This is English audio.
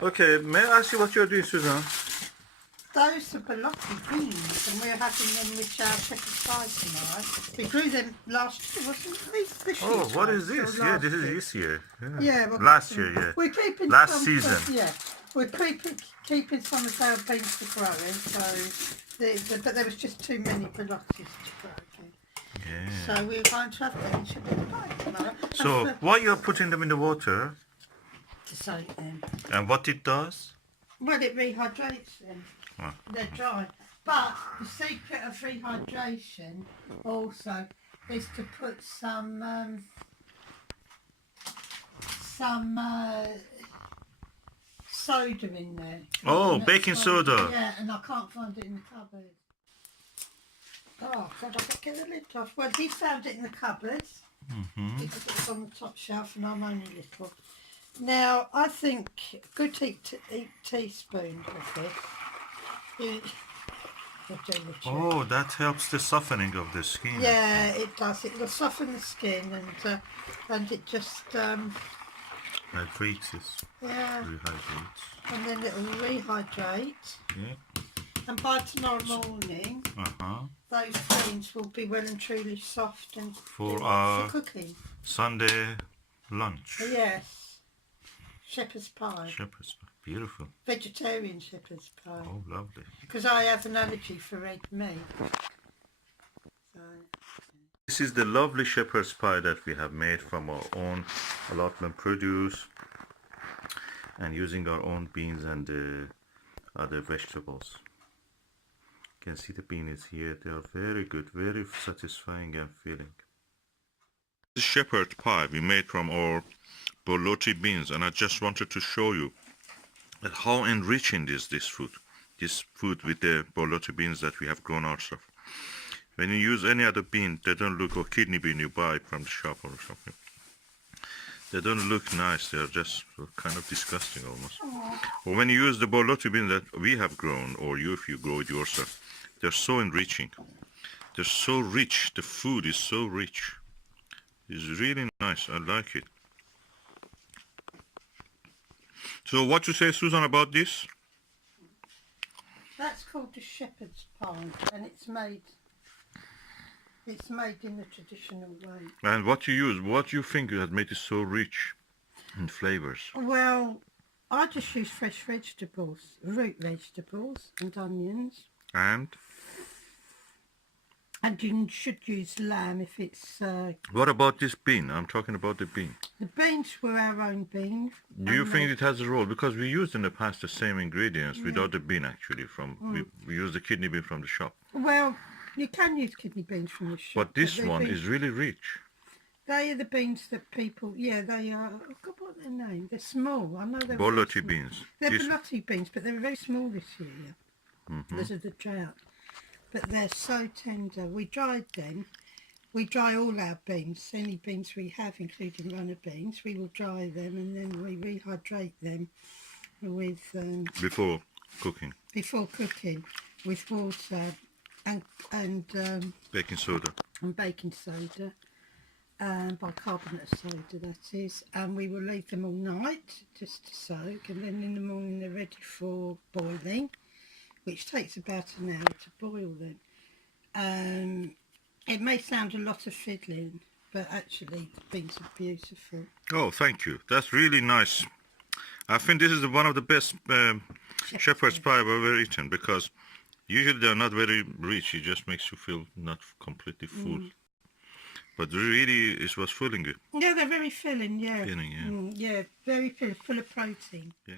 Okay, may I ask you what you're doing, Susan? Those are Borlotti beans, and we're having them with our shepherd's pie tonight. We grew them last year, wasn't it? This Oh, year's what one, is this? or Yeah, last this is year. this year. Yeah. Yeah, well, Last year, yeah. we're keeping Last some, season. Yeah, we're keeping some of our beans for growing. So, but there was just too many Borlottis to grow again. Yeah. So we're going to have them in shepherd's pie tomorrow. So, why you're putting them in the water, To soak them. and what it does? Well, it rehydrates them. Oh. They're dry. But the secret of rehydration also is to put some soda in there. Oh, baking soda. Yeah, and I can't find it in the cupboard. Oh, God, I've got to get the lid off. Well, he found it in the cupboard because it was on the top shelf and I'm only little. Now, I think a good teaspoon of this. Oh, that helps the softening of the skin. Yeah, it does. It will soften the skin and it just Hydrates it. yeah, Rehydrates. and then it will rehydrate. Yeah. And by tomorrow morning, those beans will be well and truly soft and For cooking. Sunday lunch. Yes, shepherd's pie. Shepherd's pie. Beautiful. Vegetarian shepherd's pie. Oh, lovely. Because I have an allergy for red meat. So. This is the lovely shepherd's pie that we have made from our own allotment produce and using our own beans and other vegetables. You can see the beans here. They are very good, very satisfying and filling. This shepherd's pie we made from our Borlotti beans, and I just wanted to show you that how enriching is this food with the Borlotti beans that we have grown ourselves. When you use any other bean, they don't look, or kidney bean you buy from the shop or something, they don't look nice. They are just kind of disgusting almost. Or when you use the Borlotti bean that we have grown, or if you grow it yourself, they're so enriching. They're so rich. The food is so rich. It's really nice. I like it. So what you say, Susan, about this? That's called the shepherd's pie, and it's made in the traditional way. And what you use, what you think has made it so rich in flavors? Well, I just use fresh vegetables, root vegetables and onions. And you should use lamb if it's... What about this bean? I'm talking about the bean. The beans were our own beans. Do you think it has a role? Because we used in the past the same ingredients without the bean actually. We used the kidney bean from the shop. Well, you can use kidney beans from the shop. But this one is really rich. They are the beans that people... Yeah, they are... I forgot what their name. They're small. I know they're Borlotti beans. They're Borlotti beans, but they're very small this year because of the drought. But they're so tender. We dried them. We dry all our beans, any beans we have, including runner beans. We will dry them and then we rehydrate them with... before cooking. Before cooking, with water and baking soda. And baking soda, bicarbonate of soda that is. And we will leave them all night just to soak, and then in the morning they're ready for boiling, which takes about an hour to boil them. It may sound a lot of fiddling, but actually the beans are beautiful. Oh, thank you. That's really nice. I think this is one of the best shepherd's pie I've ever eaten, because usually they're not very rich. It just makes you feel not completely full. But really, it was filling you. Yeah, they're very filling, yeah. Filling, yeah. Yeah, very filling, full of protein. Yeah.